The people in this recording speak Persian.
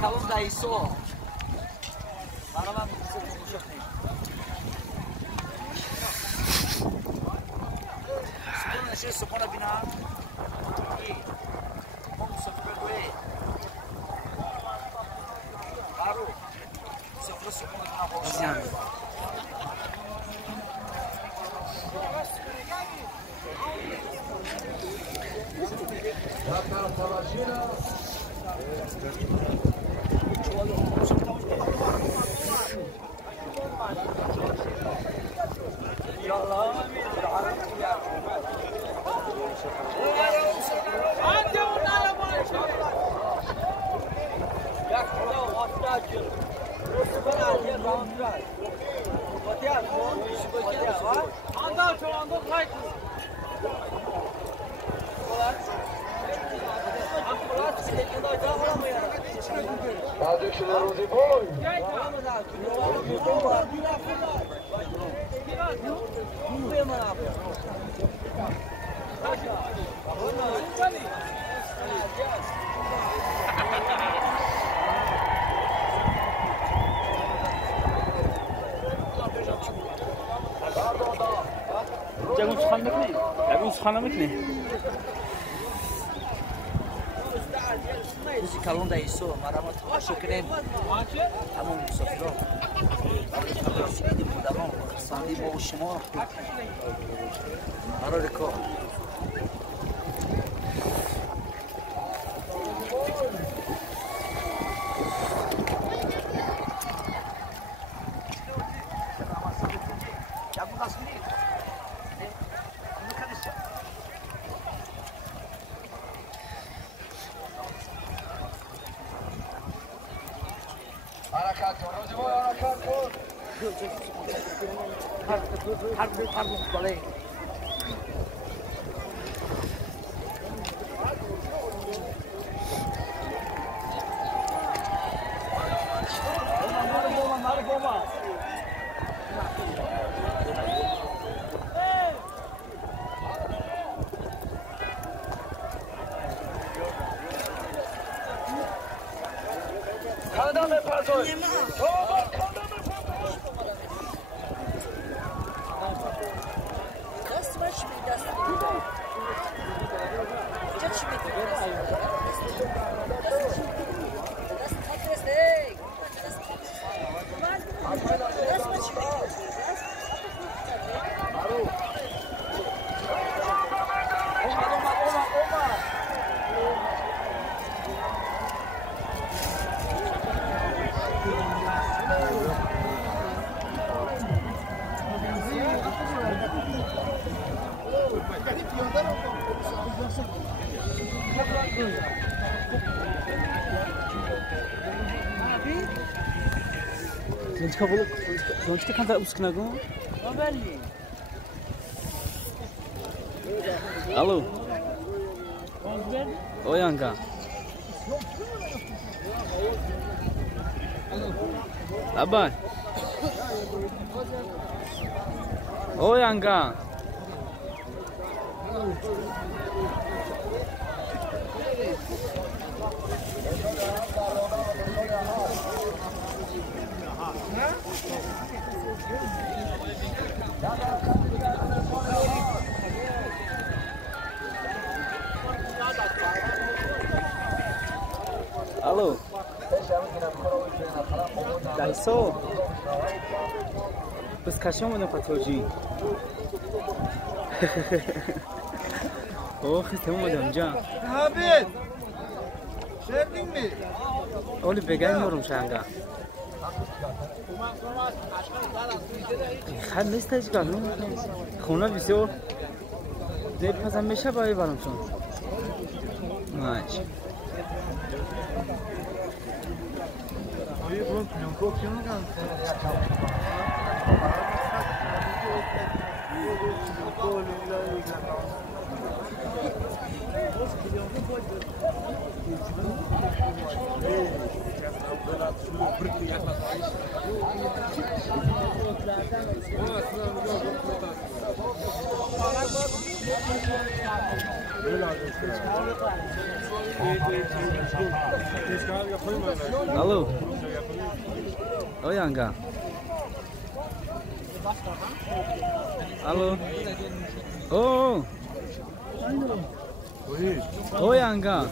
Kalın dayısı o. Bana ben bu kısa konuşacak mıyım? Sepona bina. Como se foi? Claro. Se fosse uma na roça. جاكون سخان مكني جاكون سخان مكني روزی کلون دایسو مرا تماشا کنیم همون مسافرها شدید بودم ساندی با شما مرا رکا Harbi balay. Zączka kanta usknago? Alo. Oyanka. Abay. Oyanka. Alo. Daiso. Pescação não patologia. Oh, estamos olhando já. Abi. Şerdin mi? Olha, beğenmiyorum şu anda. خب نیست اشکال خونه بسیار زیر پسم میشه باید برم چون ماش Alô? Oi, Anga. Alô? Oh! Oi, Anga.